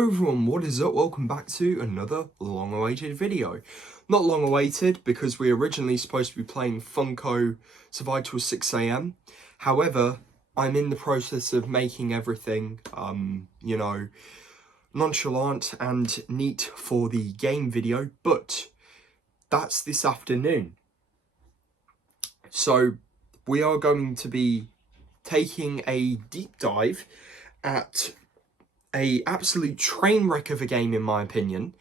Hello everyone, what is up? Welcome back to another long-awaited video. Not long-awaited because we were originally supposed to be playing Funko Survive Till 6 AM. However, I'm in the process of making everything, nonchalant and neat for the game video, but that's this afternoon. So we are going to be taking a deep dive at a absolute train wreck of a game, in my opinion.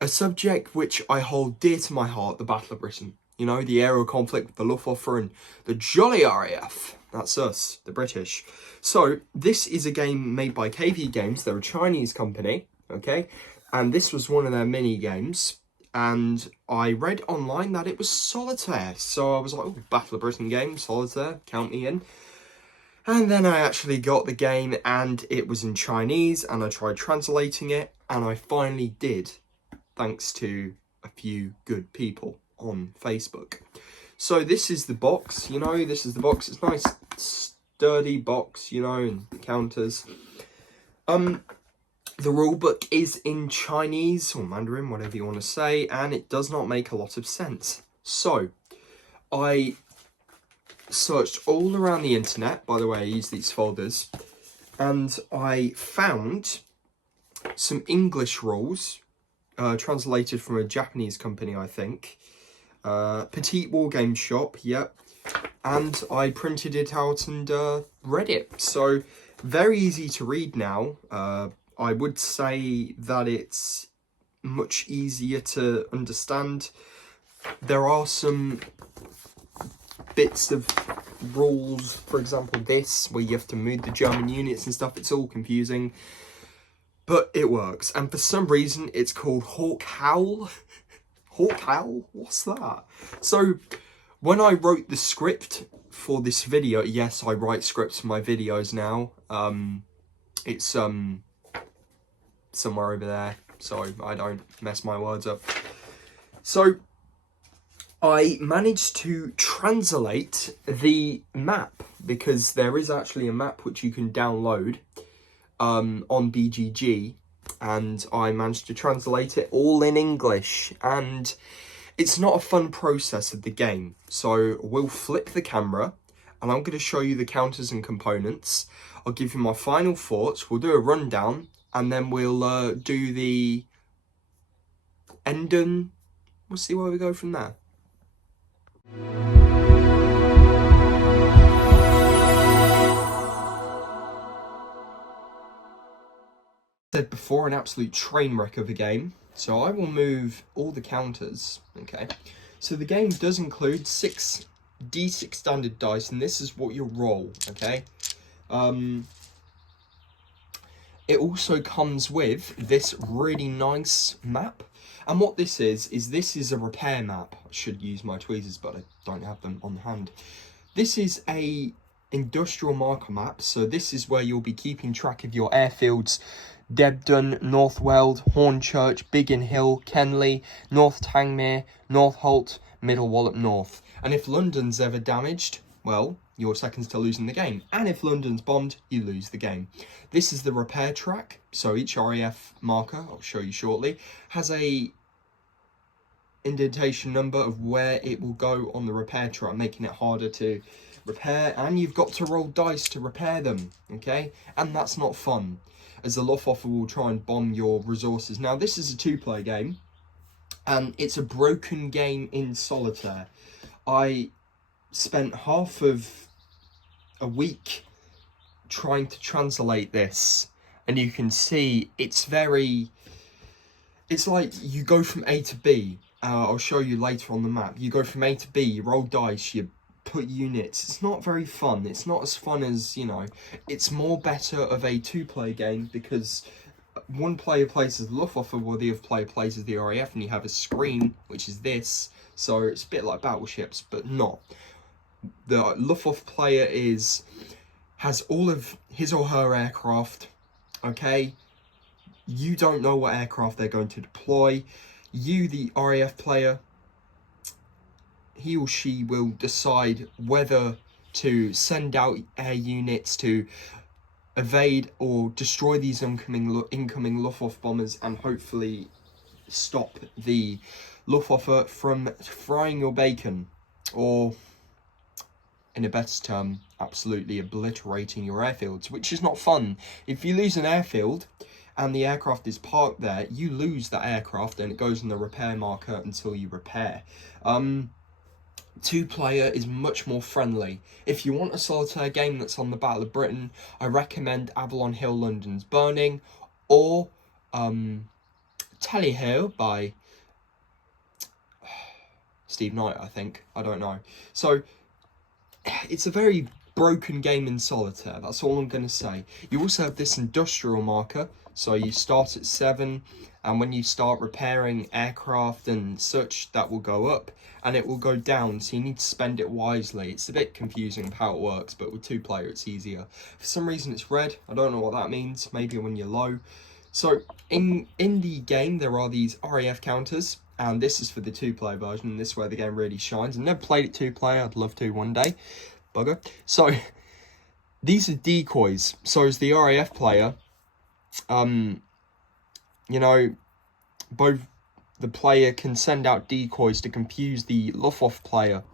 A subject which I hold dear to my heart, the Battle of Britain. You know, the aerial conflict with the Luftwaffe and the Jolly RAF. That's us, the British. So, this is a game made by KV Games. They're a Chinese company, okay? And this was one of their mini games. And I read online that it was solitaire. So I was like, oh, Battle of Britain game, solitaire, count me in. And then I actually got the game and it was in Chinese and I tried translating it and I finally did, thanks to a few good people on Facebook. So this is the box, this is the box. It's a nice sturdy box, and the counters. The rule book is in Chinese or Mandarin, whatever you want to say, and it does not make a lot of sense. So I searched all around the internet. By the way, I use these folders, and I found some English rules translated from a Japanese company, I think. Petite Wargame Shop, yep. And I printed it out and read it. So very easy to read now. I would say that it's much easier to understand. There are some bits of rules, for example this, where you have to move the German units and stuff. It's all confusing, but it works. And for some reason it's called Hawk Howl. Hawk Howl? What's that? So when I wrote the script for this video, yes, I write scripts for my videos now. It's somewhere over there, so I don't mess my words up. So I managed to translate the map, because there is actually a map which you can download on BGG, and I managed to translate it all in English, and it's not a fun process of the game. So we'll flip the camera and I'm going to show you the counters and components. I'll give you my final thoughts, we'll do a rundown, and then we'll do the ending. We'll see where we go from there. Said before, an absolute train wreck of a game. So I will move all the counters, okay? So the game does include 6 D6 standard dice, and this is what you'll roll, okay? It also comes with this really nice map. And what this is this is a repair map. I should use my tweezers, but I don't have them on hand. This is a industrial marker map. So this is where you'll be keeping track of your airfields: Debden, North Weald, Hornchurch, Biggin Hill, Kenley, North Tangmere, North Holt, Middle Wallop North. And if London's ever damaged, well, you're seconds to losing the game. And if London's bombed, you lose the game. This is the repair track. So each RAF marker, I'll show you shortly, has a indentation number of where it will go on the repair track, making it harder to repair. And you've got to roll dice to repair them, okay? And that's not fun, as the Luftwaffe will try and bomb your resources. Now, this is a 2-player game, and it's a broken game in solitaire. I spent half of a week trying to translate this, and you can see it's like you go from A to B. I'll show you later on the map. You go from A to B, you roll dice, you put units. It's not very fun. It's not as fun as, it's more better of a 2-player game, because one player plays as the Luftwaffe while the other player plays as the RAF, and you have a screen, which is this. So it's a bit like battleships, but not. The Luftwaffe player has all of his or her aircraft, okay? You don't know what aircraft they're going to deploy. You, the RAF player, he or she will decide whether to send out air units to evade or destroy these incoming Luftwaffe bombers and hopefully stop the Luftwaffe from frying your bacon, or in a better term, absolutely obliterating your airfields, which is not fun. If you lose an airfield and the aircraft is parked there, you lose that aircraft and it goes in the repair marker until you repair. Two-player is much more friendly. If you want a solitaire game that's on the Battle of Britain, I recommend Avalon Hill London's Burning, or Tally Hill by Steve Knight, I think. I don't know. So, it's a very broken game in solitaire, that's all I'm going to say. You also have this industrial marker, so you start at 7, and when you start repairing aircraft and such, that will go up, and it will go down, so you need to spend it wisely. It's a bit confusing of how it works, but with two-player it's easier. For some reason it's red, I don't know what that means, maybe when you're low. So, in the game, there are these RAF counters, and this is for the two-player version, and this is where the game really shines. I've never played it two-player, I'd love to one day. Bugger. So, these are decoys. So, as the RAF player, you know, both the player can send out decoys to confuse the Luftwaffe player.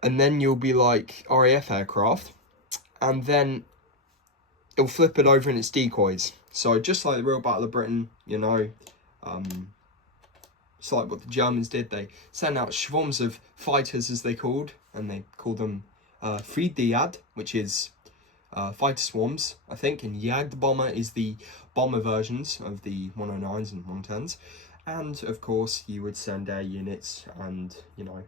And then you'll be like RAF aircraft, and then it'll flip it over in its decoys. So just like the real Battle of Britain, you know, it's like what the Germans did. They sent out swarms of fighters, as they called, and they called them Friedjagd, which is fighter swarms, I think, and Jagdbomber is the bomber versions of the 109s and 110s. And, of course, you would send air units and, you know,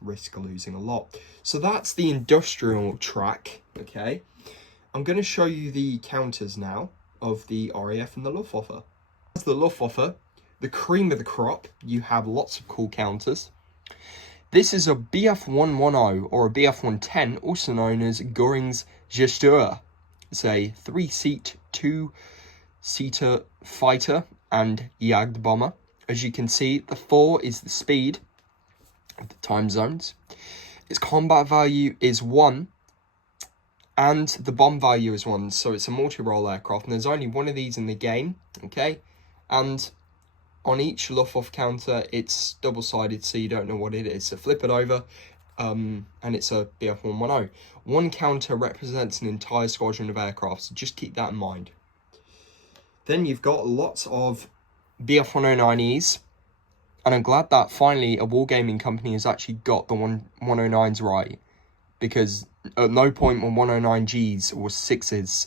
risk losing a lot. So that's the industrial track, okay? I'm going to show you the counters now of the RAF and the Luftwaffe. As the Luftwaffe, the cream of the crop, you have lots of cool counters. This is a Bf110 or a Bf110, also known as Göring's Gesture. It's a 3-seat, 2-seater fighter and Jagdbomber. As you can see, the 4 is the speed of the time zones. Its combat value is 1, and the bomb value is 1. So it's a multi-role aircraft, and there's only one of these in the game, okay? And on each Luftwaffe counter, it's double-sided, so you don't know what it is. So flip it over, and it's a Bf110. One counter represents an entire squadron of aircraft, so just keep that in mind. Then you've got lots of Bf109Es, and I'm glad that finally a wargaming company has actually got the 109s right, because at no point were 109Gs or 6s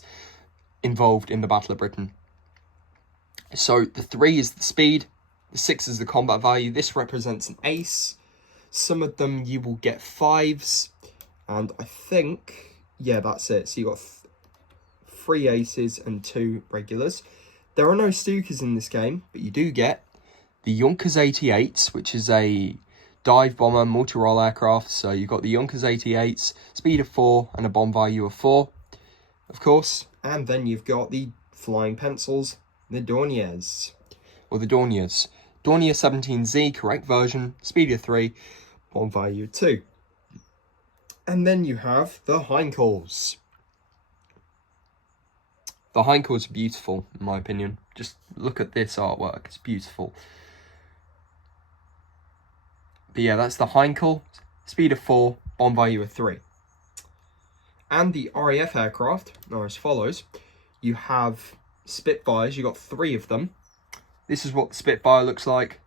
involved in the Battle of Britain. So the 3 is the speed, the 6 is the combat value. This represents an ace. Some of them you will get 5s, and I think, yeah, that's it. So you got 3 aces and 2 regulars. There are no Stukas in this game, but you do get the Junkers 88s, which is a dive bomber multi-role aircraft. So you've got the Junkers 88s, speed of 4 and a bomb value of 4, of course. And then you've got the flying pencils, the Dorniers, or the Dorniers. Dornier 17Z, correct version, speed of 3, bomb value of 2. And then you have the Heinkels. The Heinkels are beautiful, in my opinion. Just look at this artwork, it's beautiful. But yeah, that's the Heinkel, speed of 4, bomb value of 3. And the RAF aircraft are as follows. You have Spitfires, you got 3 of them. This is what the Spitfire looks like.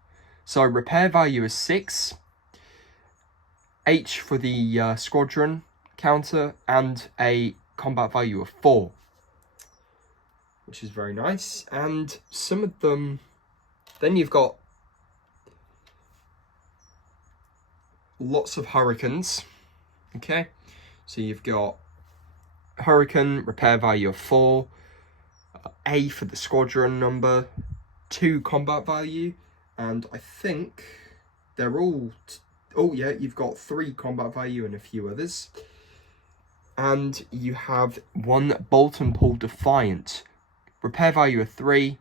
So repair value is 6. H for the squadron counter, and a combat value of 4. Which is very nice. And some of them, then you've got lots of Hurricanes, okay? So you've got Hurricane, repair value of 4, A for the squadron number, 2 combat value, and I think they're all, oh yeah, you've got 3 combat value and a few others. And you have 1 Bolt and Pull Defiant, repair value of 3,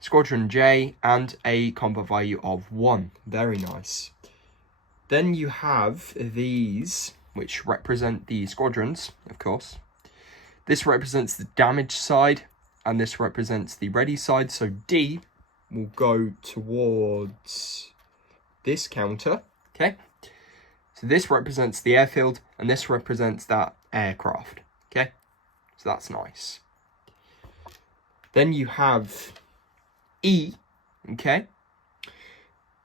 squadron J, and a combat value of 1. Very nice. Then you have these, which represent the squadrons, of course. This represents the damage side, and this represents the ready side. So D will go towards this counter, okay? So this represents the airfield, and this represents that aircraft, okay? So that's nice. Then you have E, okay?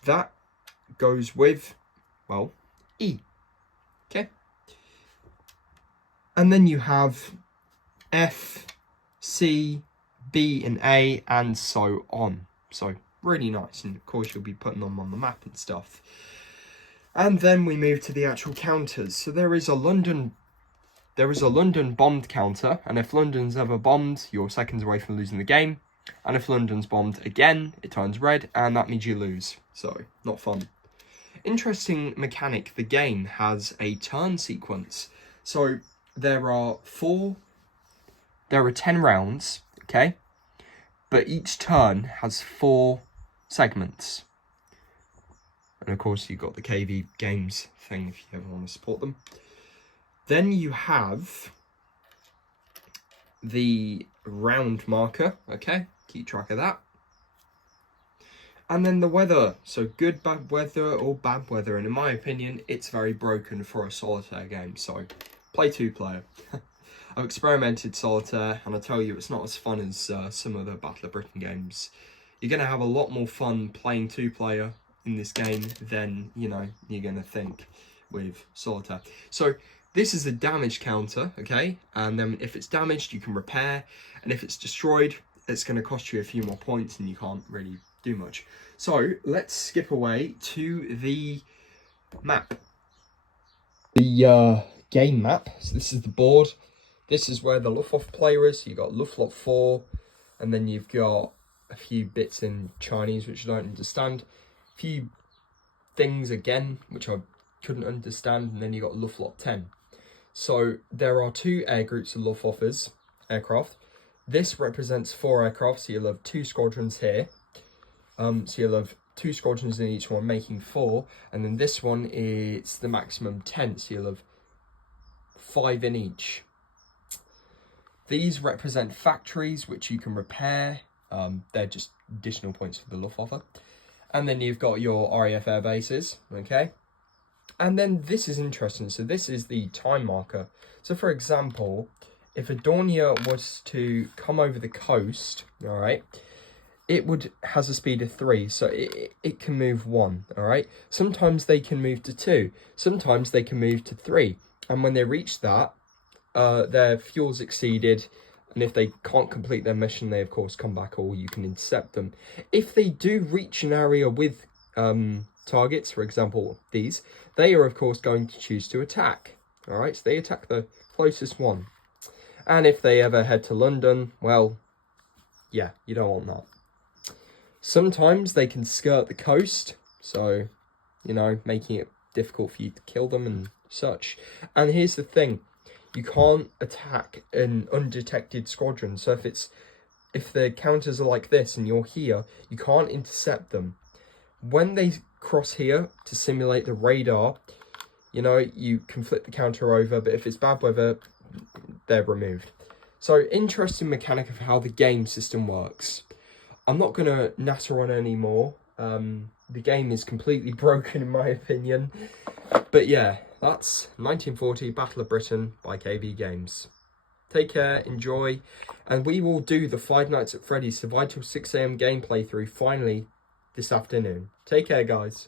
That goes with, well, E, okay? And then you have F, C, B, and A, and so on. So really nice, and of course you'll be putting them on the map and stuff. And then we move to the actual counters. So there is a London bombed counter, and if London's ever bombed, you're seconds away from losing the game. And if London's bombed again, it turns red, and that means you lose. So, not fun. Interesting mechanic, the game has a turn sequence. So, there are 10 rounds, okay? But each turn has 4 segments. And of course, you've got the KV Games thing if you ever want to support them. Then you have the round marker, okay? Keep track of that. And then the weather. So good, bad weather or bad weather. And in my opinion, it's very broken for a solitaire game. So play 2-player. I've experimented solitaire, and I tell you, it's not as fun as some of the Battlr Britain games. You're going to have a lot more fun playing 2-player in this game than, you know, you're going to think with solitaire. So this is the damage counter, okay? And then if it's damaged, you can repair. And if it's destroyed, it's going to cost you a few more points and you can't really do much. So let's skip away to the map. The game map. So this is the board. This is where the Luftwaffe player is. You've got Luftwaffe 4. And then you've got a few bits in Chinese, which I don't understand. A few things again, which I couldn't understand. And then you've got Luftwaffe 10. So there are 2 air groups of Luftwaffe's aircraft. This represents 4 aircraft, so you'll have 2 squadrons here. So you'll have 2 squadrons in each one, making 4. And then this one is the maximum 10, so you'll have 5 in each. These represent factories, which you can repair. They're just additional points for the Luftwaffe. And then you've got your RAF air bases, okay? And then this is interesting. So this is the time marker. So for example, if a Dornier was to come over the coast, all right, it has a speed of 3, so it can move 1, all right? Sometimes they can move to 2. Sometimes they can move to 3. And when they reach that, their fuel's exceeded. And if they can't complete their mission, they, of course, come back, or you can intercept them. If they do reach an area with targets, for example, these, they are, of course, going to choose to attack. All right, so they attack the closest one. And if they ever head to London, well, yeah, you don't want that. Sometimes they can skirt the coast, so, you know, making it difficult for you to kill them and such. And here's the thing. You can't attack an undetected squadron. So if the counters are like this and you're here, you can't intercept them. When they cross here to simulate the radar, you know, you can flip the counter over, but if it's bad weather, they're removed. So interesting mechanic of how the game system works. I'm not going to natter on anymore. The game is completely broken in my opinion. But yeah, that's 1940 Battlr Britain by KV Games. Take care, enjoy, and we will do the Five Nights at Freddy's Survive Till 6 AM gameplay through finally this afternoon. Take care, guys.